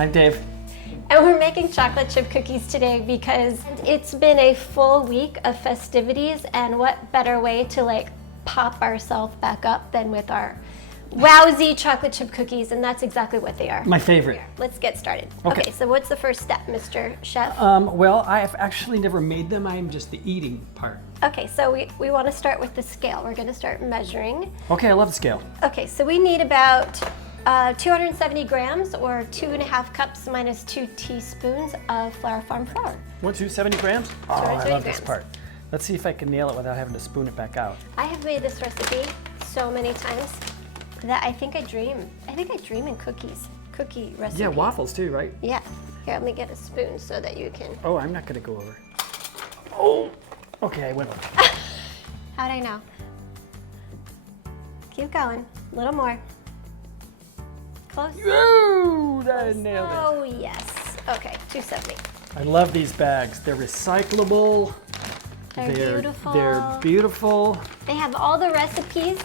I'm Dave. And we're making chocolate chip cookies today because it's been a full week of festivities, and what better way to like pop ourselves back up than with our wowzy chocolate chip cookies, and that's exactly what they are. My favorite. Let's get started. Okay. So what's the first step, Mr. Chef? Well, I have actually never made them. I'm just the eating part. Okay, so we want to start with the scale. We're going to start measuring. Okay, I love the scale. Okay, so we need about 270 grams or 2.5 cups minus 2 teaspoons of Flour Farm flour. 270 grams? Oh, I 270 love this grams. part. Let's see if I can nail it without having to spoon it back out. I have made this recipe so many times that I think I dream. I think I dream in cookie recipe. Yeah, waffles too, right? Yeah. Here, let me get a spoon so that you can. Oh, I'm not gonna go over. Oh, okay, I went over. How'd I know? Keep going. A little more. Close. Ooh, I nailed it. Oh, yes. Okay, 270. I love these bags. They're recyclable. They're beautiful. They're beautiful. They have all the recipes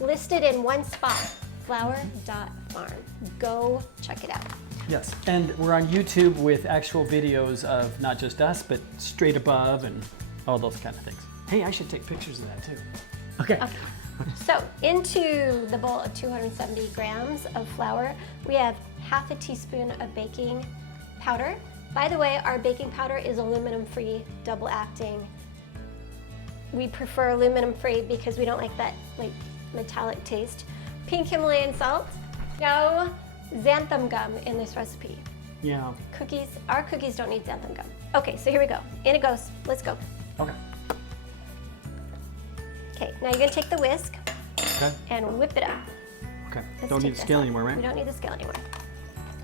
listed in one spot, flour.farm. Go check it out. Yes, and we're on YouTube with actual videos of not just us, but straight above and all those kind of things. Hey, I should take pictures of that too. Okay. So into the bowl of 270 grams of flour, we have half a teaspoon of baking powder. By the way, our baking powder is aluminum-free, double-acting. We prefer aluminum-free because we don't like that metallic taste. Pink Himalayan salt. No xanthan gum in this recipe. Yeah. Our cookies don't need xanthan gum. Okay, so here we go. In it goes. Let's go. Okay. Okay, now you're gonna take the whisk Okay. and whip it up. Okay. Let's Don't take need the this scale out. anymore, right? We don't need the scale anymore.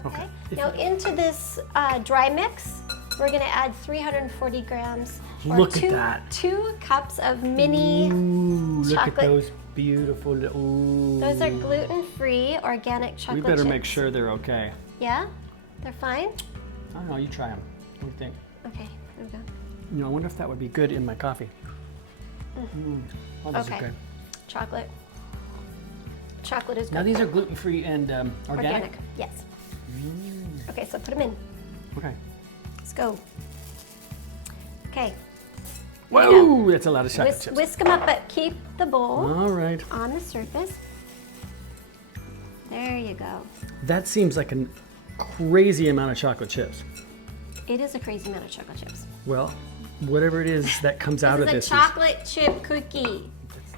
Okay. Now into this dry mix, we're gonna add 340 grams or Look at that. 2 cups of mini Ooh, look at chocolate. those beautiful. Ooh. Those are gluten-free organic We chocolate better chips. make sure they're okay. Yeah? They're fine? I don't know. You try them. What do you think? Okay, here we go. You know, I wonder if that would be good in my coffee. Oh, those are Okay. good. Chocolate. Chocolate is good. Now these are gluten-free and organic. Yes. Okay, so put them in. Okay. Let's go. Okay. Whoa, that's a lot of chocolate chips. Whisk them up, but keep the bowl All right. on the surface. There you go. That seems like a crazy amount of chocolate chips. It is a crazy amount of chocolate chips. Well, whatever it is that comes out of This this is a chocolate chip cookie.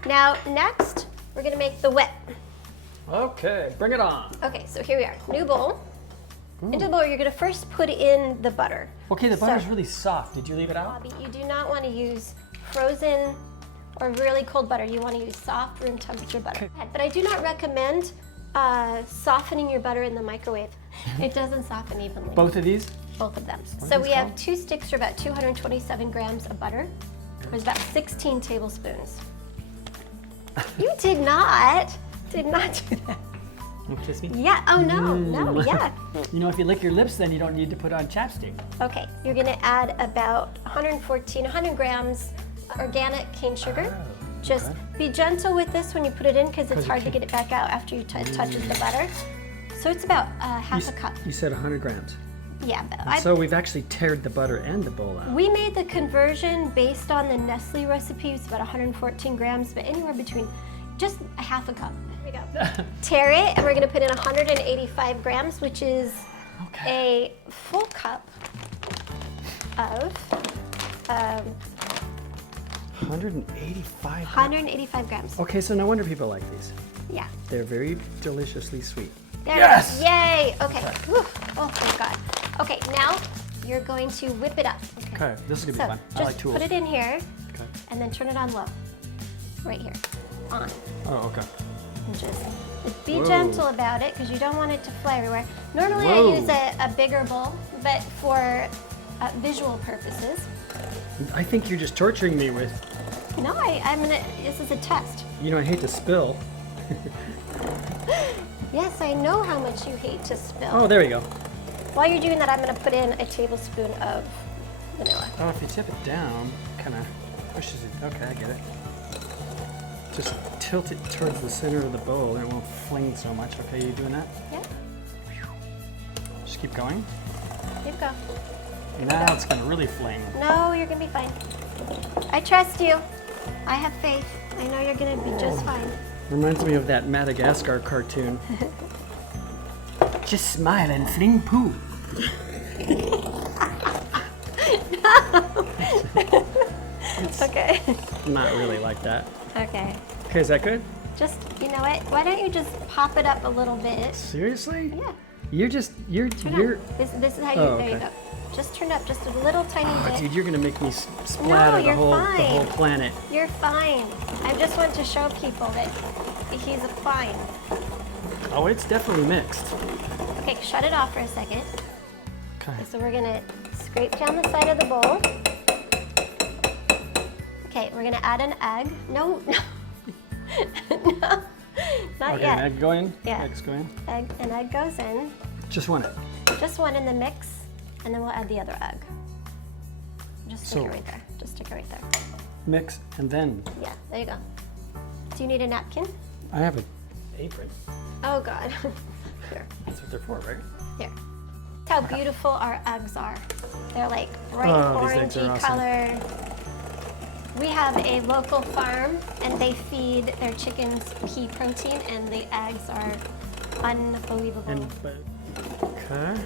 Now, next, we're gonna make the wet. Okay, bring it on. Okay, so here we are. New bowl. Into the bowl, you're gonna first put in the butter. Okay, the butter's So- really soft. Did you leave it out? Bobby, you do not want to use frozen or really cold butter. You want to use soft room temperature butter. Okay. But I do not recommend softening your butter in the microwave. It doesn't soften evenly. Both of these? Both of them. What are So these we have called? 2 sticks for about 227 grams of butter. There's about 16 tablespoons. You did not do that. You kiss me? Yeah, oh no, yeah. You know, if you lick your lips, then you don't need to put on chapstick. Okay, you're gonna add about 100 grams organic cane sugar. Oh, Just okay. be gentle with this when you put it in because it's 'Cause it hard to get it back out after it touches the butter. So it's about half a cup. You said 100 grams. Yeah, but So we've actually teared the butter and the bowl out. we made the conversion based on the Nestle recipe. It's about 114 grams, but anywhere between just a half a cup. Here we go. Tear it, and we're gonna put in 185 grams, which is a full cup of 185 grams. 185 grams. Okay, so no wonder people like these. Yeah. They're very deliciously sweet. There Yes! it is. Yay! Okay. Whew. Oh, thank God. Okay, now you're going to whip it up. Okay, this is gonna be So fun. I just like tools. put it in here, Okay. and then turn it on low. Right here. On. Oh, okay. And just be Whoa. gentle about it because you don't want it to fly everywhere. Normally Whoa. I use a bigger bowl, but for visual purposes. I think you're just torturing me with, No, this is a test. you know, I hate to spill. Yes, I know how much you hate to spill. Oh, there we go. While you're doing that, I'm going to put in a tablespoon of vanilla. Oh, if you tip it down, kind of pushes it. Okay, I get it. Just tilt it towards the center of the bowl and it won't fling so much. Okay, you doing that? Yep. Just Just keep going. Keep going. Now it's gonna really flame. No, you're gonna be fine. I trust you. I have faith. I know you're gonna be just fine. Reminds me of that Madagascar cartoon. Just smile and fling poo. Okay. Not really like that. Okay. Okay, is that good? Just, you know what? Why don't you just pop it up a little bit? Seriously? Yeah. You're Turn up. This is how you, Oh, there you okay. go. Just turn up just a little tiny Oh, bit. dude, you're gonna make me splatter the you're whole fine. planet. You're fine. I just want to show people that he's fine. Oh, it's definitely mixed. Okay, shut it off for a second. Okay. So we're gonna scrape down the side of the bowl. Okay, we're gonna add an egg. No, no. No, not Okay, yet. an egg going? Yeah. Egg's going? An egg goes in. Just one egg. Just one in the mix, and then we'll add the other egg. Just stick So- it right there. Just stick it right there. Mix, and then Yeah, there you go. Do you need a napkin? I have an apron. Oh God. Here, That's what they're for, right? here. That's how beautiful our eggs are. They're like bright Oh, these eggs are orangey awesome. color. We have a local farm, and they feed their chickens pea protein, and the eggs are unbelievable. Okay.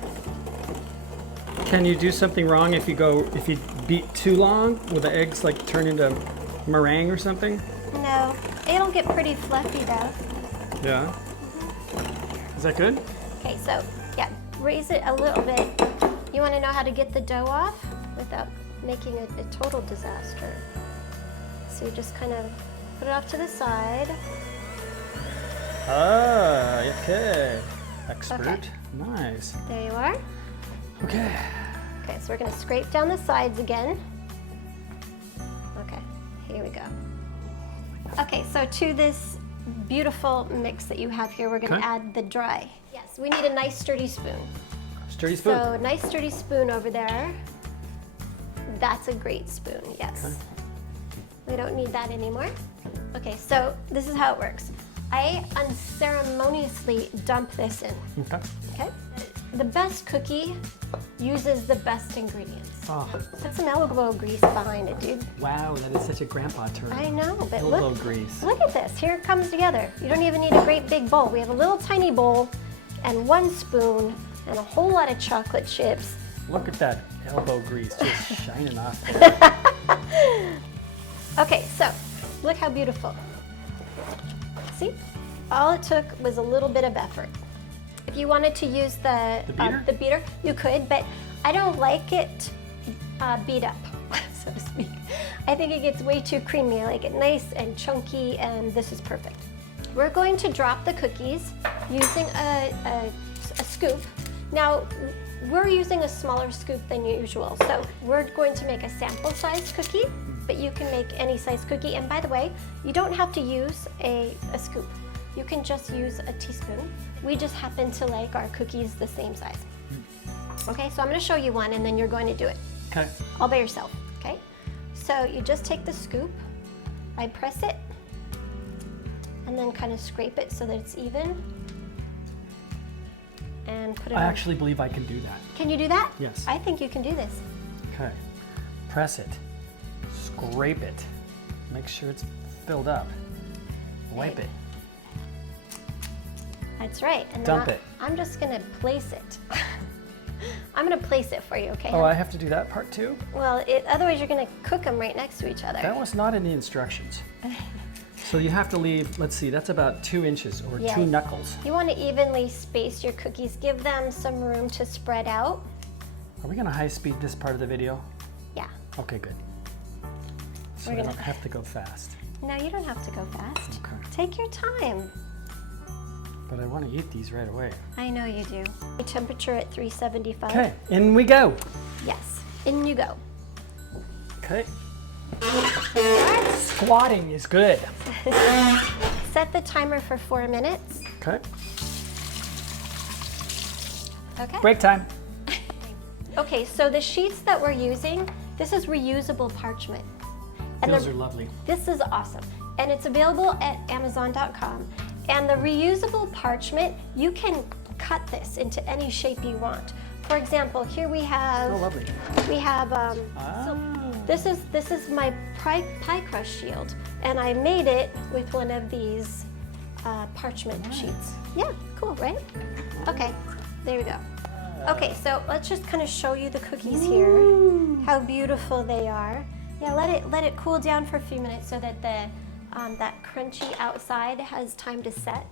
Can you do something wrong if you beat too long? Will the eggs like turn into meringue or something? No, it'll get pretty fluffy though. Yeah. Is that good? Okay, so yeah, raise it a little bit. You want to know how to get the dough off without making it a total disaster. So you just kind of put it off to the side. Ah, okay. Expert. Okay. Nice. There you are. Okay. Okay, so we're going to scrape down the sides again. Okay, here we go. Okay, so to this beautiful mix that you have here, we're going to Okay. add the dry. Yes, we need a nice sturdy spoon. Sturdy spoon. So nice sturdy spoon over there. That's a great spoon, yes. Okay. We don't need that anymore. Okay, so this is how it works. I unceremoniously dump this in, Okay. okay? The best cookie uses the best ingredients. Oh, Put some elbow grease behind it, dude. wow, that is such a grandpa term. I know, but Elbow look, grease. look at this. Here it comes together. You don't even need a great big bowl. We have a little tiny bowl and one spoon and a whole lot of chocolate chips. Look at that elbow grease just shining off there. Okay, so look how beautiful. See? All it took was a little bit of effort. If you wanted to use the beater, you could, but I don't like it beat up, so to speak. I think it gets way too creamy. I like it nice and chunky, and this is perfect. We're going to drop the cookies using a scoop. Now, we're using a smaller scoop than usual, so we're going to make a sample size cookie, but you can make any size cookie. And by the way, you don't have to use a scoop. You can just use a teaspoon. We just happen to like our cookies the same size. Okay, so I'm gonna show you one and then you're going to do it Okay. all by yourself, okay? So you just take the scoop, I press it, and then kind of scrape it so that it's even. And put it I on. actually believe I can do that. Can you do that? Yes. I think you can do this. Okay. Press it. Scrape it. Make sure it's filled up. Wipe it. That's right. And Dump then it. I'm just gonna place it. I'm gonna place it for you, okay? Oh, I have to do that part too? Well, otherwise you're gonna cook them right next to each other. That was not in the instructions. So you have to leave, let's see, that's about 2 inches or Yeah. 2 knuckles. You want to evenly space your cookies. Give them some room to spread out. Are we gonna high speed this part of the video? Yeah. Okay, good. So We're I gonna- don't have to go fast. No, you don't have to go fast. Okay. Take your time. But I want to eat these right away. I know you do. Temperature at 375. Okay, in we go. Yes. In you go. Okay. Squatting is good. Set the timer for 4 minutes. Okay. Okay. Break time. Okay, so the sheets that we're using, this is reusable parchment. And Those the- are lovely. This is awesome. And it's available at Amazon.com. And the reusable parchment, you can cut this into any shape you want. For example, here we have Oh, lovely. this is my pie crust shield, and I made it with one of these parchment sheets. Yeah, cool, right? Okay, there we go. Okay, so let's just kind of show you the cookies here, how beautiful they are. Yeah, let it cool down for a few minutes so that the that crunchy outside has time to set.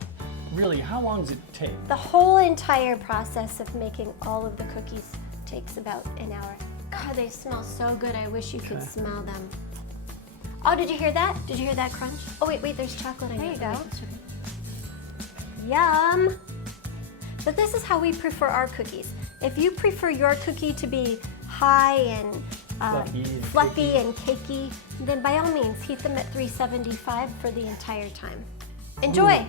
Really, how long does it take? The whole entire process of making all of the cookies takes about an hour. God, they smell so good. I wish you could smell them. Oh, did you hear that? Did you hear that crunch? Oh, wait, there's chocolate in here. There you go. Yum! But this is how we prefer our cookies. If you prefer your cookie to be high and fluffy and cakey, then by all means, heat them at 375 for the entire time. Enjoy!